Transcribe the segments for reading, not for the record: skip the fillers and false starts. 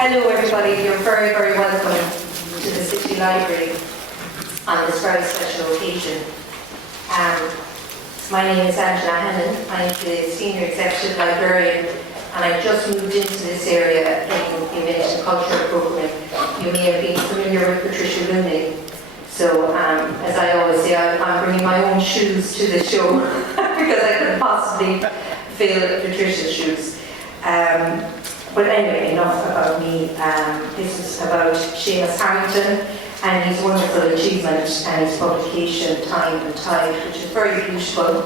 Hello everybody, you're very, very welcome to the City Library on this very special occasion. My name is Angela Hannon. I'm the Senior Executive Librarian and I just moved into this area in the Event and Culture Programme. You may have been familiar with Patricia Looney. So as I always say, I'm bringing my own shoes to the show because I couldn't possibly fill Patricia's shoes. But anyway, enough about me. This is about Seamus Harrington and his wonderful achievement and his publication, Time and Tide, which is very beautiful.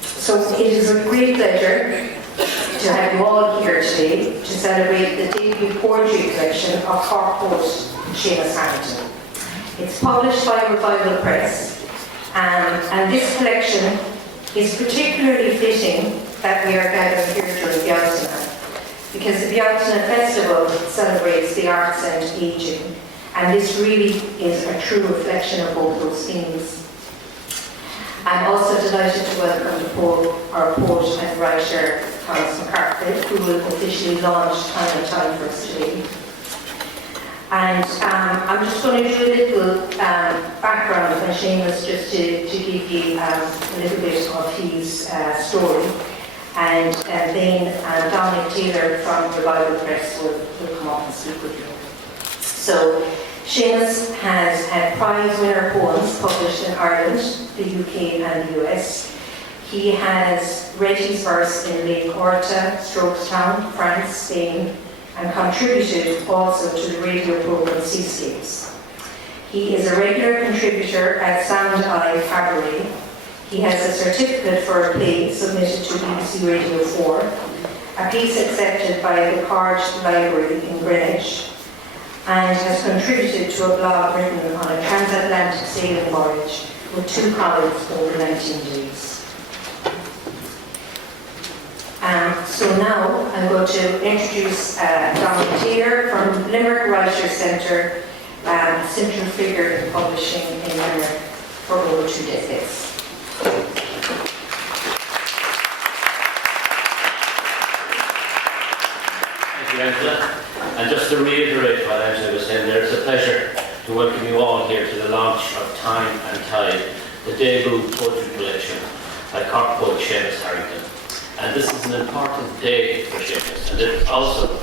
So it is a great pleasure to have you all here today to celebrate the debut poetry collection of Cork poet Seamus Harrington. It's published by Revival Press, and this collection is particularly fitting that we are gathered here during the Bealtaine, because the Bealtaine Festival celebrates the arts and ageing, and this really is a true reflection of both those themes. I'm also delighted to welcome our poet and writer Thomas McCarthy, who will officially launch Time and Tide for us today. And I'm just going to do a little background on Seamus, just to give you a little bit of his story. And then Dominic Taylor from Revival Press will come up and speak with you. So Seamus has had prize winner poems published in Ireland, the UK and the US. He has read his verse in Lake Horta, Strokestown, France, Spain, and contributed also to the radio programme Seascapes. He is a regular contributor at Sound Eye Cabaret. He has a certificate for a play submitted to BBC Radio 4, a piece accepted by the Cork Library in Greenwich, and has contributed to a blog written on a transatlantic sailing voyage with 2 colleagues over 19 days. So now I'm going to introduce Dominic Taylor from Limerick Writers' Centre, a central figure in publishing in Limerick for over 2 decades. Thank you, Angela. And just to reiterate what Angela was saying there, it's a pleasure to welcome you all here to the launch of Time and Tide, the debut poetry collection by Cork poet Seamus Harrington. And this is an important day for Seamus, and it's also a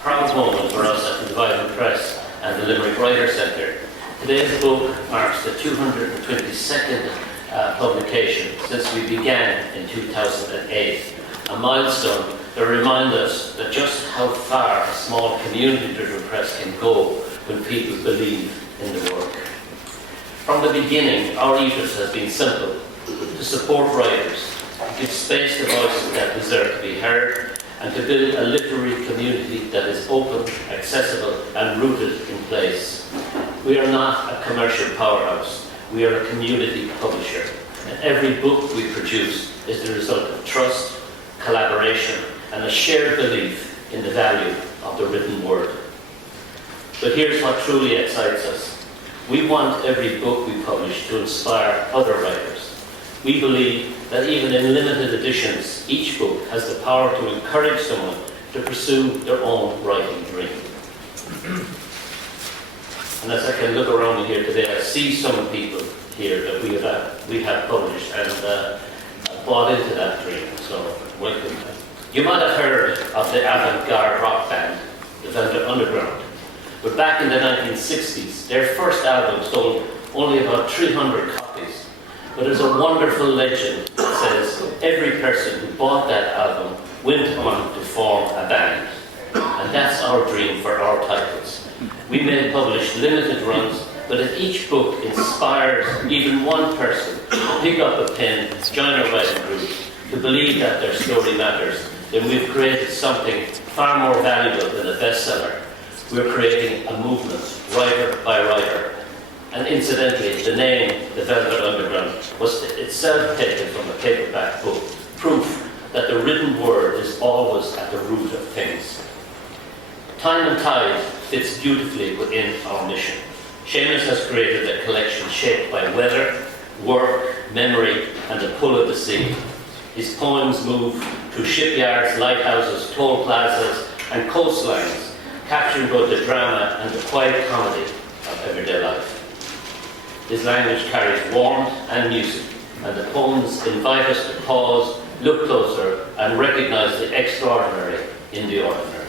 proud moment for us at the Revival Press and the Limerick Writers' Centre. Today's book marks the 222nd publication since we began in 2008, a milestone that reminds us that just how far a small community-driven press can go when people believe in the work. From the beginning, our ethos has been simple: to support writers, give space to voices that deserve to be heard, and to build a literary community that is open, accessible, and rooted in place. We are not a commercial powerhouse. We are a community publisher, and every book we produce is the result of trust, collaboration, and a shared belief in the value of the written word. But here's what truly excites us. We want every book we publish to inspire other writers. We believe that even in limited editions, each book has the power to encourage someone to pursue their own writing dream. And as I can look around here today, I see some people here that we have published and bought into that dream, so welcome. You might have heard of the avant-garde rock band, the Velvet Underground, but back in the 1960s, their first album sold only about 300 copies. But there's a wonderful legend that says every person who bought that album went on to form a band. And that's our dream for our titles. We may publish limited runs, but if each book inspires even one person to pick up a pen, join a writing group, to believe that their story matters, then we've created something far more valuable than a bestseller. We're creating a movement, writer by writer. And incidentally, the name, The Velvet Underground, was itself taken from a paperback book, proof that the written word is always at the root of things. Time and Tide fits beautifully within our mission. Seamus has created a collection shaped by weather, work, memory, and the pull of the sea. His poems move through shipyards, lighthouses, toll plazas, and coastlines, capturing both the drama and the quiet comedy of everyday life. His language carries warmth and music, and the poems invite us to pause, look closer, and recognise the extraordinary in the ordinary.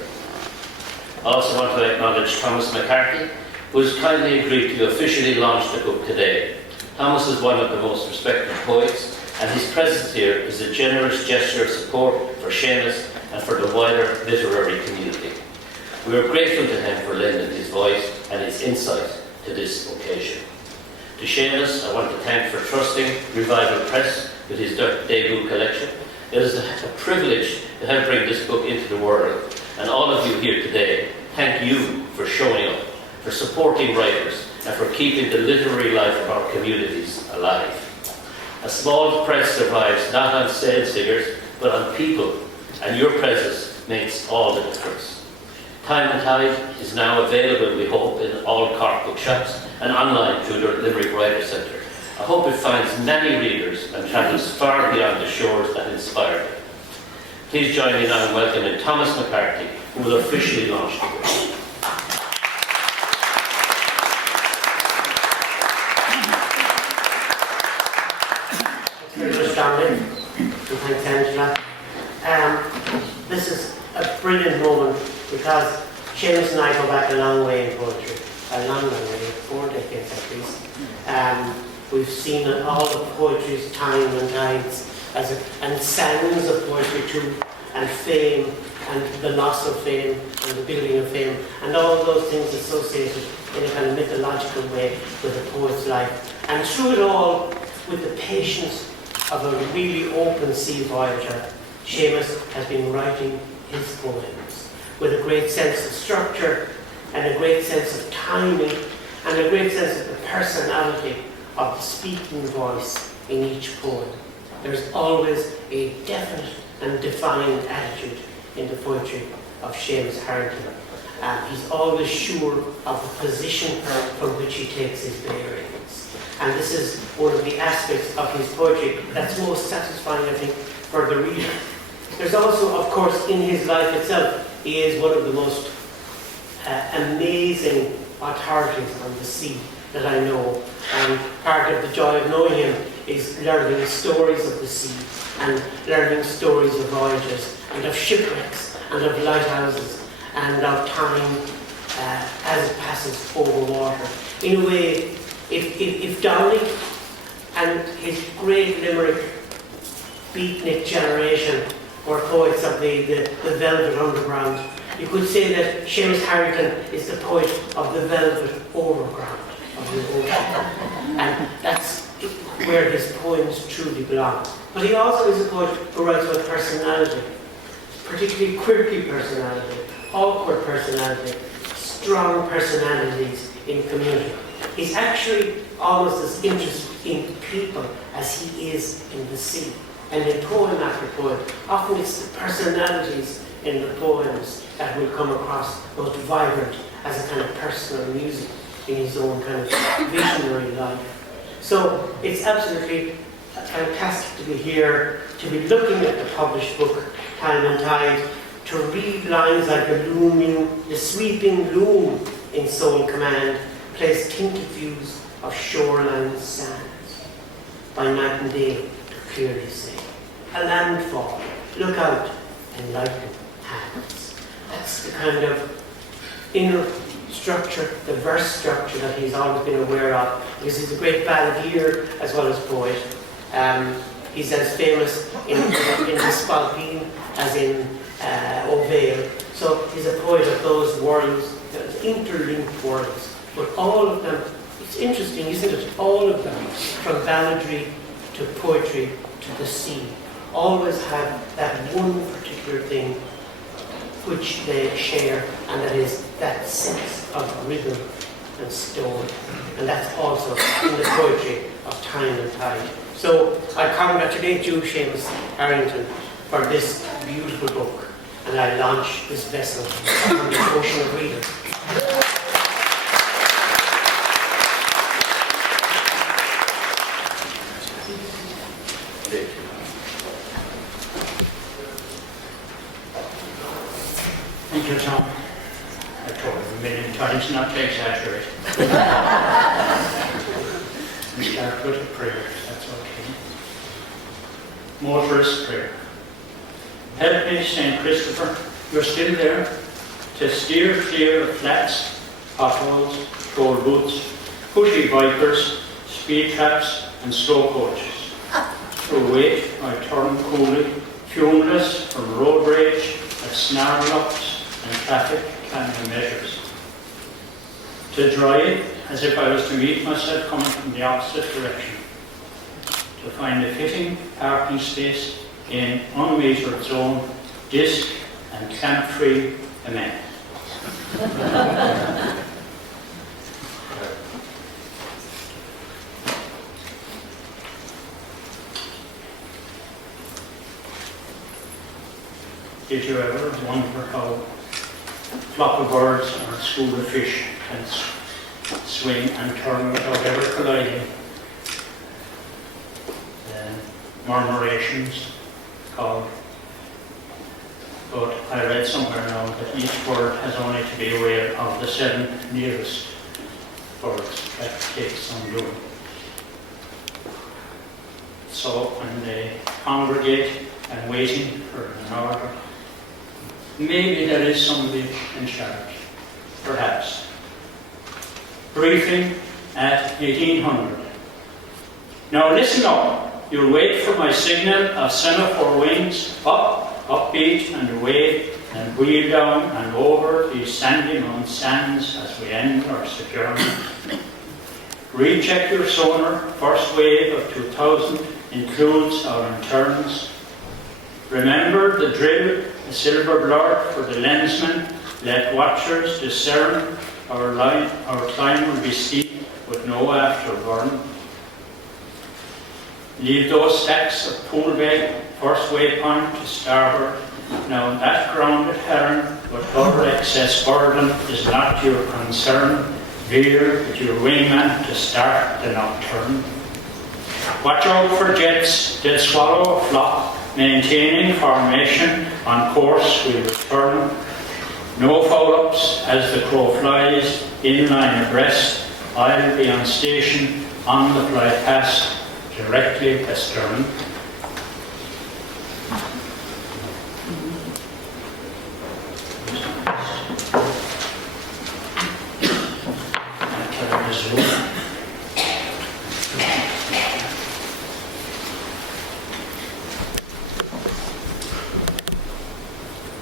I also want to acknowledge Thomas McCarthy, who has kindly agreed to officially launch the book today. Thomas is one of the most respected poets, and his presence here is a generous gesture of support for Seamus and for the wider literary community. We are grateful to him for lending his voice and his insight to this occasion. To Seamus, I want to thank for trusting Revival Press with his debut collection. It is a privilege to help bring this book into the world, and all of you here today, thank you for showing up, for supporting writers, and for keeping the literary life of our communities alive. A small press survives not on sales figures, but on people, and your presence makes all the difference. Time and Tide is now available, we hope, in all Cork bookshops and online through the Limerick Writer Centre. I hope it finds many readers and travels far beyond the shores that inspired it. Please join me now in welcoming Thomas McCarthy, who will officially launch the book. Thanks, Dominic, and thanks, Angela. This is a brilliant moment because Seamus and I go back a long way in poetry, a long way, 4 decades at least. We've seen all of poetry's time and tides, and sounds of poetry too, and fame, and the loss of fame, and the building of fame, and all those things associated in a kind of mythological way with a poet's life. And through it all, with the patience of a really open sea voyager, Seamus has been writing his poems with a great sense of structure and a great sense of timing and a great sense of the personality of the speaking voice in each poem. There's always a definite and defined attitude in the poetry of Seamus Harrington. He's always sure of the position from which he takes his bearings. And this is one of the aspects of his poetry that's most satisfying, I think, for the reader. There's also, of course, in his life itself, he is one of the most amazing authorities on the sea that I know. And part of the joy of knowing him is learning stories of the sea and learning stories of voyages and of shipwrecks and of lighthouses and of time as it passes over water. In a way, if Dominic and his great Limerick beatnik generation were poets of the velvet underground, you could say that Seamus Harrington is the poet of the velvet overground of the ocean. And that's where his poems truly belong. But he also is a poet who writes with personality, particularly quirky personality, awkward personality, strong personalities in community. He's actually almost as interested in people as he is in the sea. And in poem after poem, often it's the personalities in the poems that will come across most vibrant as a kind of personal music in his own kind of visionary life. So it's absolutely fantastic to be here, to be looking at the published book, Time and Tide, to read lines like the sweeping loom in sole command, plays tinted views of shoreline sands. By night and day, to clearly say, a landfall, look out, enlightened hands. That's the kind of inner structure, the verse structure that he's always been aware of, because he's a great balladeer as well as poet. He's as famous in the Spalpeen as in O'Vale. So he's a poet of those worlds, those interlinked worlds. But all of them, it's interesting, isn't it? All of them, from balladry to poetry to the sea, always have that one particular thing which they share, and that is that sense of rhythm and story. And that's also in the poetry of Time and Tide. So I congratulate you, Seamus Harrington, for this beautiful book, and I launch this vessel on the ocean of readers. Thank Peter Tom. I told him a million times not to exaggerate. We start with a prayer, that's okay. Motorist prayer. Help me, St. Christopher, you're still there, to steer clear of flats, potholes, toll booths, pushy bikers, speed traps and slow coaches. Through wait, I turn coolly, fumeless from road rage at snarl ups and traffic countermeasures. To drive as if I was to meet myself coming from the opposite direction. To find a fitting parking space in unmetered zone, disc and clamp-free amen. Did you ever wonder how a flock of birds or a school of fish can swing and turn without ever colliding? Murmurations called. But I read somewhere now that each bird has only to be aware of the 7 nearest birds that takes some doing. So when they congregate and waiting for an order, maybe there is somebody in charge, perhaps. Briefing at 1800. Now listen up. You'll wait for my signal of semaphore wings, up, upbeat and away, and wheel down and over these sandy mountain sands as we end our sojourn. Recheck your sonar, first wave of 2000 includes our returns. Remember the drill, a silver blur for the lensman, let watchers discern our climb will be steep with no afterburn. Leave those stacks of pool bed, first waypoint to starboard. Now that grounded heron with our excess burden is not your concern. Veer with your wingman to start the nocturne. Watch out for jets, they'll swallow a flock. Maintaining formation, on course we return. No foul-ups as the crow flies, in line abreast. I'll be on station on the fly past. Directly astern.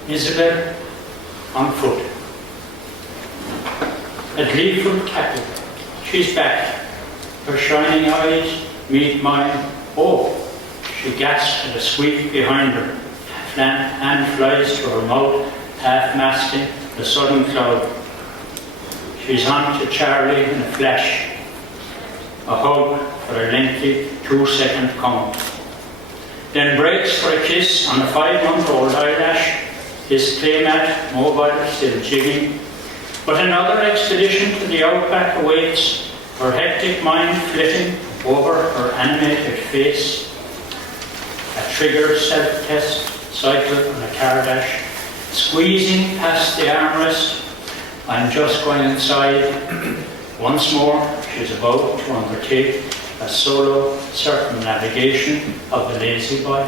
Isabel on foot. A gleeful cackle. She's back. Her shining eyes meet mine. Oh, she gasps at a squeak behind her. Hand flies to her mouth, half-masking the sudden cloud. She's on to Charlie in a flash. A hug for a lengthy 2-second count. Then breaks for a kiss on a 5-month-old eyelash. His playmat, mobile, still jigging. But another expedition to the outback awaits, her hectic mind flitting over her animated face. A trigger self-test, cycle on a car dash, squeezing past the armrest. I'm just going inside. Once more, she's about to undertake a solo circumnavigation of the lazy boy.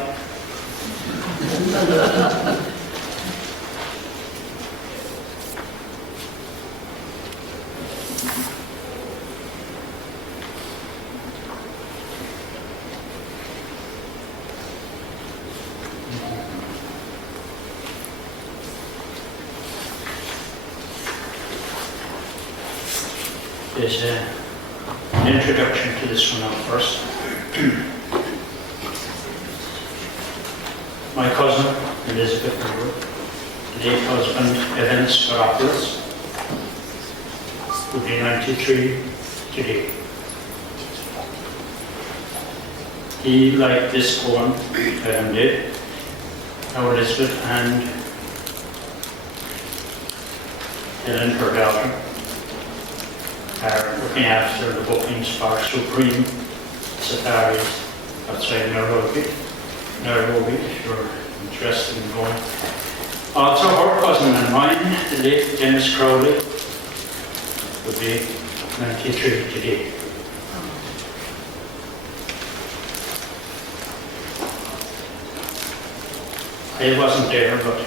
There's an introduction to this one out first. My cousin, Elizabeth Moore, late husband, Evans Garopolis, will be 93 today. He, like this poem, did, how Elizabeth and Helen, her daughter, are looking after the bookings for Supreme Safaris outside Nairobi, if you're interested in going. Also her cousin and mine, the late Dennis Crowley, would be 93 today. I wasn't there, but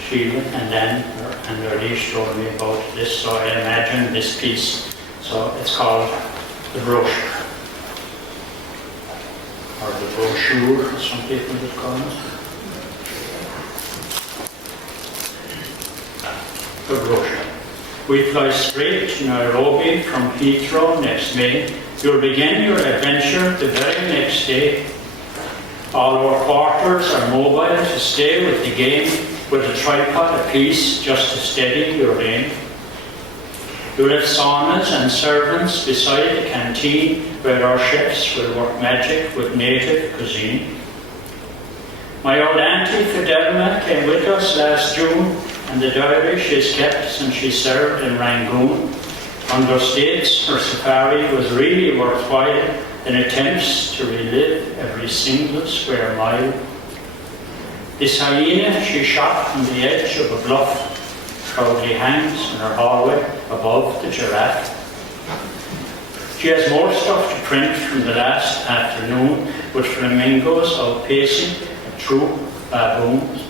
Sheila and Dan and Erlish told me about this, so I imagine this piece. So it's called the brochure, or the brochure, as some people would call it. The brochure. We fly straight to Nairobi from Heathrow next May. You'll begin your adventure the very next day. All our quarters are mobile to stay with the game, with a tripod apiece just to steady your aim. You'll have saunas and servants beside the canteen where our chefs will work magic with native cuisine. My old auntie Fidelma came with us last June, and the diary she's kept since she served in Rangoon understates her safari was really worthwhile in attempts to relive every single square mile. This hyena she shot from the edge of a bluff proudly hangs in her hallway above the giraffe. She has more stuff to print from the last afternoon, with flamingos outpacing a true baboon.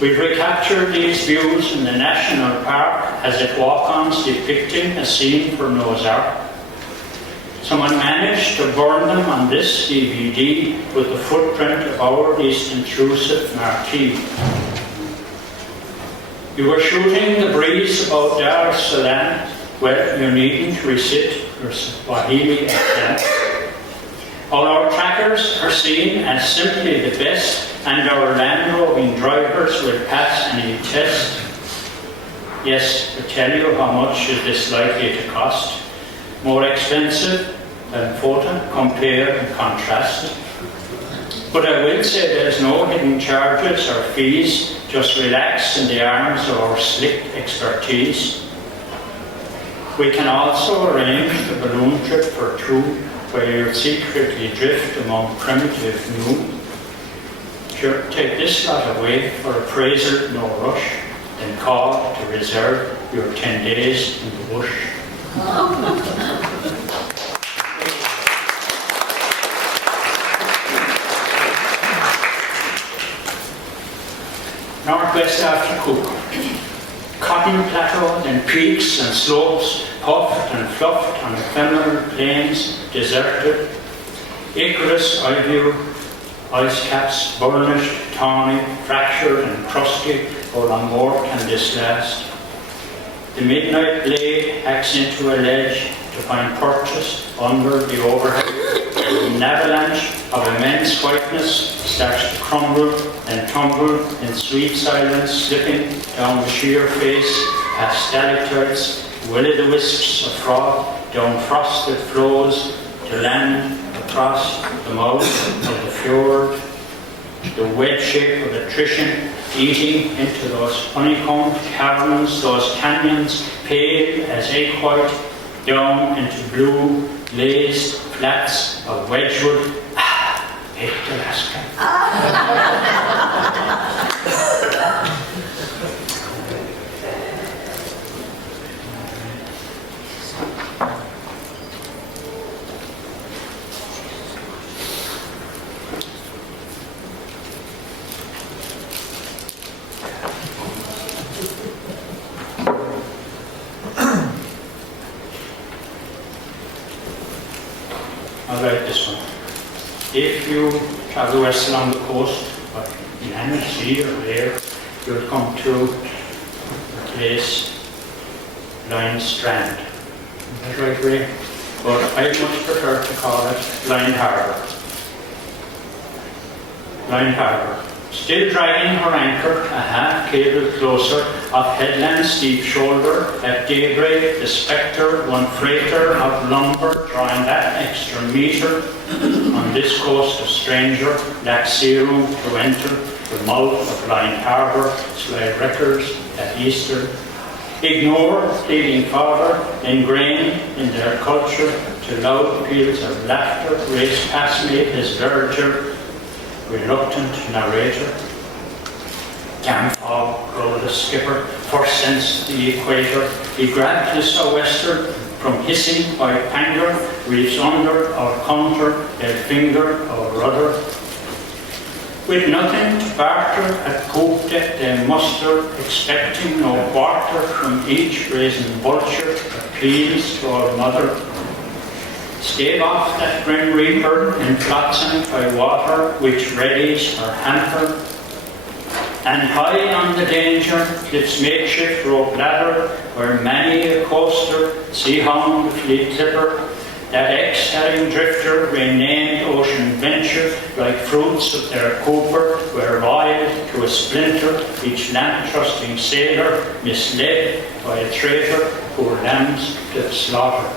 We've recaptured these views in the National Park as if walk-ons depicting a scene from Noah's Ark. Someone managed to burn them on this DVD with the footprint of our least intrusive marquee. You were shooting the breeze about Dar es Salaam. Well, you needn't resit your Swahili accent. All our trackers are seen as simply the best, and our Land Roving drivers will pass any test. Yes, I tell you how much is this likely to cost. More expensive than photo, compare and contrast. But I will say there's no hidden charges or fees, just relax in the arms of our slick expertise. We can also arrange the balloon trip for two, where you'll secretly drift among primitive new. Sure, take this lot away for appraisal, no rush, then call to reserve your 10 days in the bush. Northwest after Cook. Cotton plateaus and peaks and slopes, puffed and fluffed on ephemeral plains, deserted. Icarus, I view, ice caps, burnished, tawny, fractured and crusty, how long more can this last? The midnight blade hacks into a ledge to find purchase under the overhead. An avalanche of immense whiteness starts to crumble and tumble in sweet silence, slipping down the sheer face, past stalactites, will-o'-the-wisps of froth, down frosted flows, to land across the mouth of the fjord. The wedge shape of attrition eating into those honeycombed caverns, those canyons, pale as egg white, down into blue, glazed flats of Wedgwood. Hate Alaska. I'll write this one. If you travel west along the coast, but land, sea or air, you'll come to a place, Line Strand. Is that right, Ray? But I much prefer to call it Line Harbour. Line Harbour. Still dragging her anchor a half cable closer, off headland steep shoulder, at daybreak the spectre, one freighter of lumber, drawing that extra metre. On this coast of stranger, lacks sea room to enter, the mouth of Line Harbour, slide wreckers at Easter. Ignore pleading father, ingrained in their culture, to loud peals of laughter, race past me his verger, reluctant narrator. Damn fog rolled the skipper, first since the equator. He grabbed his sou'wester from hissing by anger, reefs under or counter, their finger or rudder. With nothing to barter at poop deck they muster, expecting no quarter from each brazen vulture, appeals to our mother. Stave off that grim reaper in flotsam by water, which readies her hamper. And high on the danger, cliff's makeshift rope ladder, where many a coaster, sea-hound, fleet clipper, that ex-herring drifter, renamed ocean venture, like fruits of their cooper, were roiled to a splinter, each lamp-trusting sailor, misled by a traitor, poor lambs to the slaughter.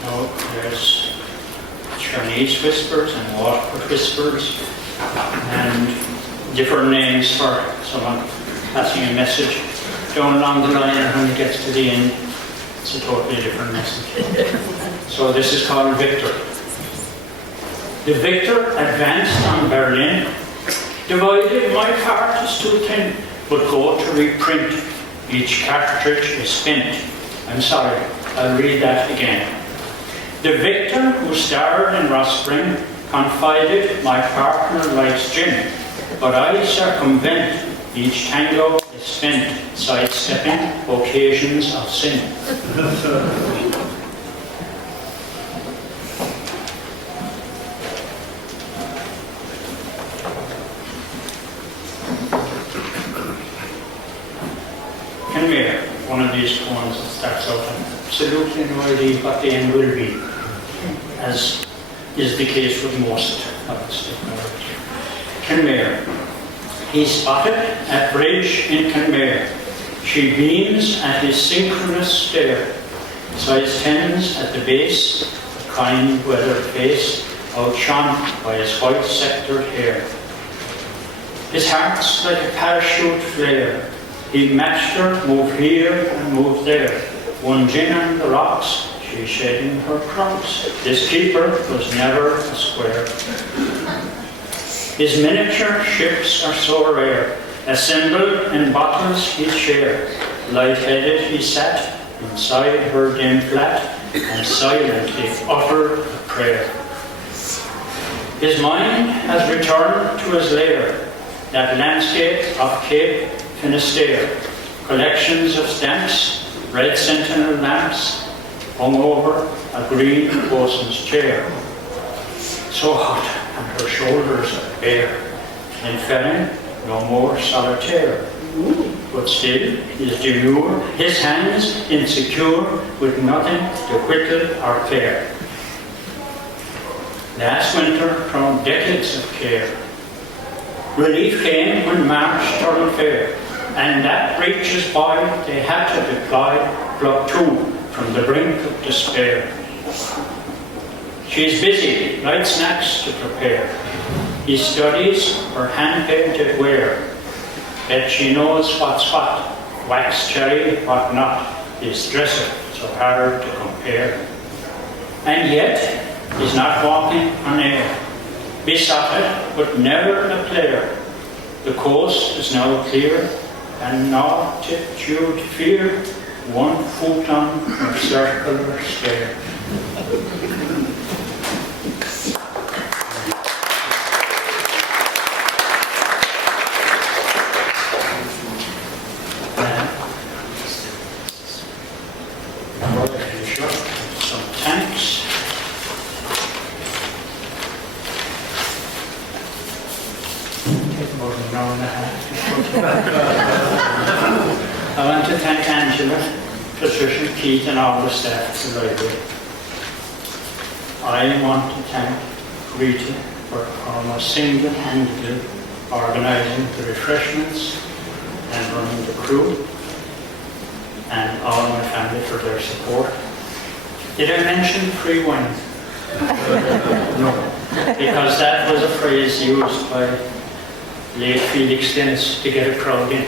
Now there's Chinese whispers and Waterford whispers, and different names for someone passing a message down along the line, and when it gets to the end, it's a totally different message. So this is called Victor. The Victor advanced on Berlin, divided my cartridge too thin, but go to reprint. Each cartridge is spent. I'm sorry, I'll read that again. The Victor who starred in Rossspring confided my partner likes gin, but I circumvent. Each tango is spent, sidestepping occasions of sin. Kenmare, one of these poems that starts out, absolutely no idea what the end will be, as is the case with most of the stuff. Kenmare. He spotted at bridge in Kenmare. She beams at his synchronous stare. Size 10s at the base, a kind weathered face, outshone by his white sectored hair. His heart's like a parachute flare. He matched her, moved here and moved there. One gin on the rocks, she shedding her crops. This keeper was never a square. His miniature ships are so rare, assembled in bottles he'd share. Light-headed he sat inside her dim flat, and silently uttered a prayer. His mind has returned to his lair, that landscape of Cape Finisterre. Collections of stamps, red sentinel lamps, hung over a green bosun's chair. So hot, and her shoulders are bare. In Felon, no more solitaire. But still, his demure, his hands insecure, with nothing to whittle or care. Last winter, from decades of care, relief came when March turned fair, and that breeches boy they had to deploy, plucked two from the brink of despair. She's busy, light snacks to prepare. He studies her hand-painted wear. Bet she knows what's what, wax cherry, what not. His dresser, so hard to compare. And yet, he's not walking on air. Besotted, but never a player. The coast is now clear, and altitude fear, 1 foot on a circular stair. Some tanks. About an hour and a half. I want to thank Angela, Patricia, Keith and all the staff at the library. I want to thank Rita for almost single-handedly organising the refreshments and running the crew, and all my family for their support. Did I mention free wine? No, because that was a phrase used by late Felix Dennis to get a crowd in.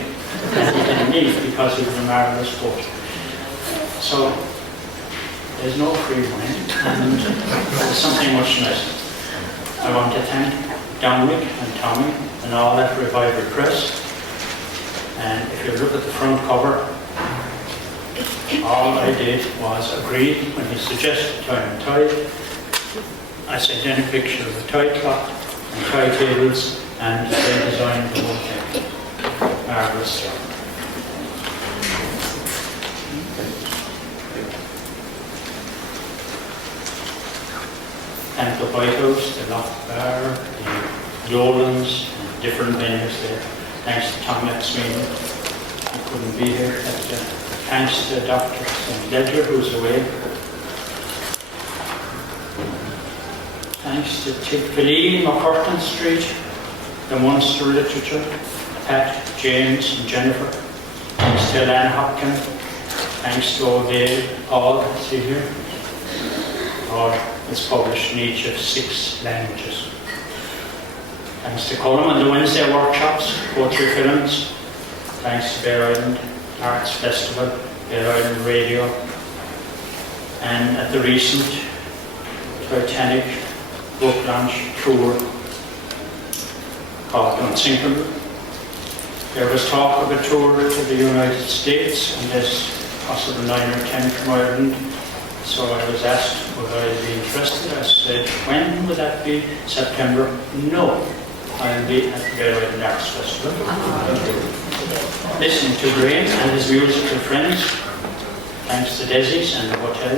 And he didn't leave because he was a marvellous poet. So there's no free wine, and there's something much nicer. I want to thank Dominic and Tommy and all at Revival Press. And if you look at the front cover, all I did was agree when he suggested tie and tie. I sent in a picture of the tie clock and tie tables, and they designed the whole thing. Marvellous job. And the White House, the Loft Bar, the Lowlands, and different venues there. Thanks to Tom McSweeney, he couldn't be here. Thanks to Dr. St. Ledger, who's away. Thanks to Tigpilleen, McCurtain Street, the Munster Literature, Pat, James, and Jennifer. Thanks to Alan Hopkin. Thanks to O'Dale, all, see here. All is published in each of 6 languages. Thanks to Colum and the Wednesday workshops, poetry films. Thanks to Bear Island Arts Festival, Bear Island Radio, and at the recent Titanic book launch tour called Unsinkable. There was talk of a tour to the United States, and there's possible 9 or 10 from Ireland. So I was asked, would I be interested? I said, when would that be? September? No. I'll be at the Bear Island Arts Festival. Listening to Graham and his musical friends. Thanks to Desi's and the hotel,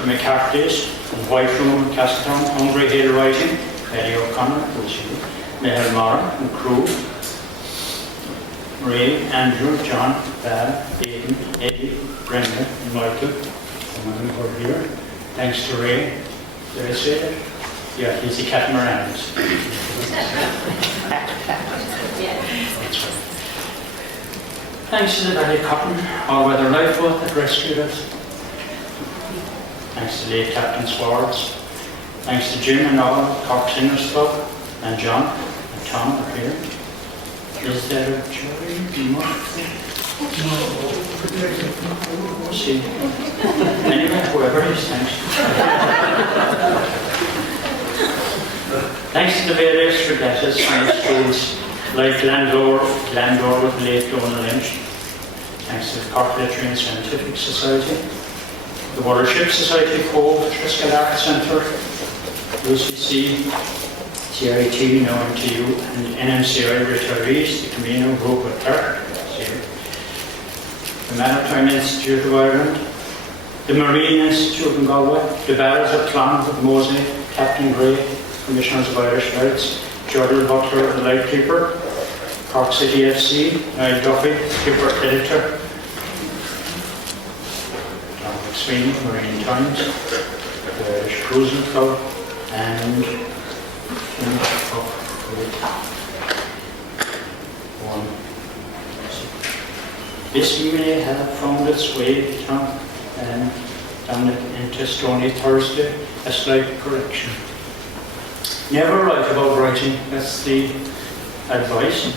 to McCarthy's and White Room in Castleton, Hungry Hill Writing, Eddie O'Connor, who's here, Mehel Mara and crew, Ray, Andrew, John, Val, Aidan, Eddie, Brenda, and Michael. Over here. Thanks to Ray. Did I say it? Yeah, he's the catamarans. Thanks to the Valley Cotton, all-weather lifeboat that rescued us. Thanks to late Captain Swartz. Thanks to Jim and all, Cork Singers Club, and John and Tom are here. Is there a jury? See. Anyway, whoever it is, thanks. Thanks to the various regattas and schools like Landor with late Donald Lynch. Thanks to the Cork Literary and Scientific Society, the Watership Society Cove, Triskel Arts Centre, UCC, CIT, now MTU, and NMCI retirees, the Camino Group at Clark, the Maritime Institute of Ireland, the Marine Institute in Galway, the Barras of Clon with Mosley, Captain Gray, Commissioners of Irish Lights, Jodel Butler, the Lightkeeper, Cork City FC, Niall Duffy, Skipper Editor, John McSweeney, Marine Times, the Irish Cruising Club, and finish up with one. This may have found its way down into Stony Thursday, a slight correction. Never write about writing, that's the advice.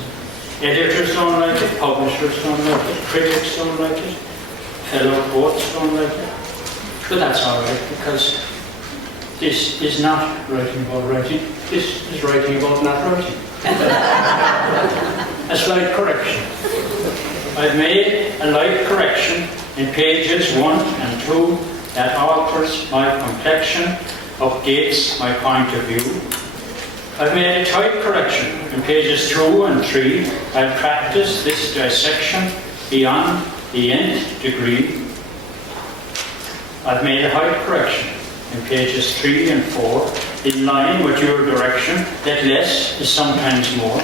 Editors don't like it, publishers don't like it, critics don't like it, fellow poets don't like it. But that's alright, because this is not writing about writing, this is writing about not writing. A slight correction. I've made a light correction in pages 1 and 2 that alters my complexion, updates my point of view. I've made a tight correction in pages 2 and 3. I've practiced this dissection beyond the nth degree. I've made a height correction in pages 3 and 4 in line with your direction that less is sometimes more.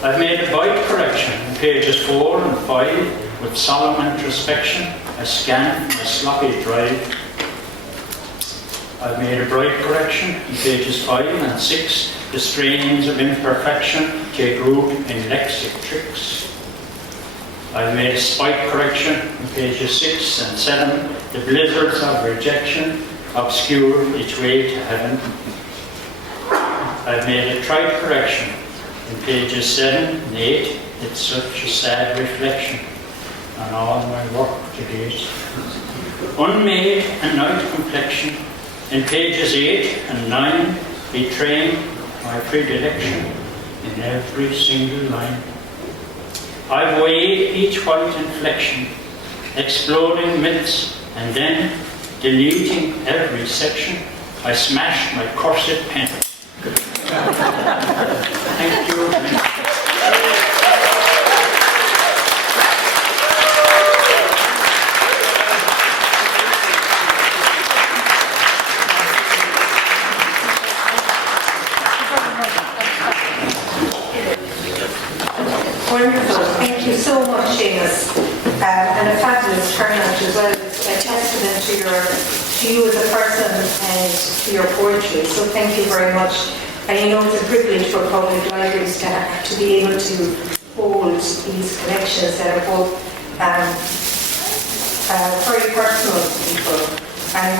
I've made a bite correction in pages 4 and 5 with solemn introspection, a scan, a sloppy drive. I've made a bright correction in pages 5 and 6, the strains of imperfection take root in lexic tricks. I've made a spike correction in pages 6 and 7, the blizzards of rejection obscure each way to heaven. I've made a trite correction in pages 7 and 8, it's such a sad reflection. and all my work to date. Unmade and night complexion, in pages 8 and 9, betraying my predilection in every single line. I weighed each white inflection, exploding myths, and then, deleting every section, I smashed my corset pen. Thank you. Wonderful. Thank you so much, Seamus. And a fabulous turnout as well. It's a testament to you as a person and to your poetry. So thank you very much. And you know it's a privilege for public libraries to be able to hold these collections that are both very personal to people. And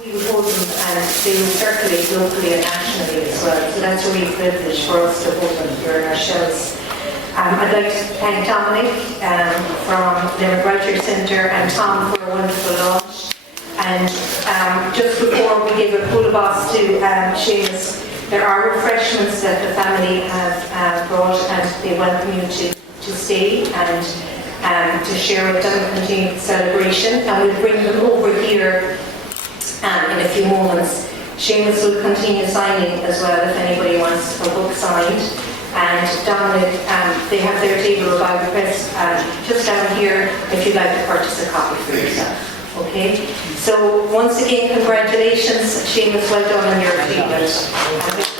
we would hold them and they would circulate locally and nationally as well. So that's a real privilege for us to hold them here in our shelves. I'd like to thank Dominic from Limerick Writers Centre and Tom for a wonderful launch. And just before we give a full boss to Seamus, there are refreshments that the family have brought and they welcome you to stay and to share with them and continue the celebration. And we'll bring them over here in a few moments. Seamus will continue signing as well if anybody wants a book signed. And Dominic, they have their table by request just down here if you'd like to purchase a copy for yourself. Okay? So once again, congratulations, Seamus, well done on your achievement.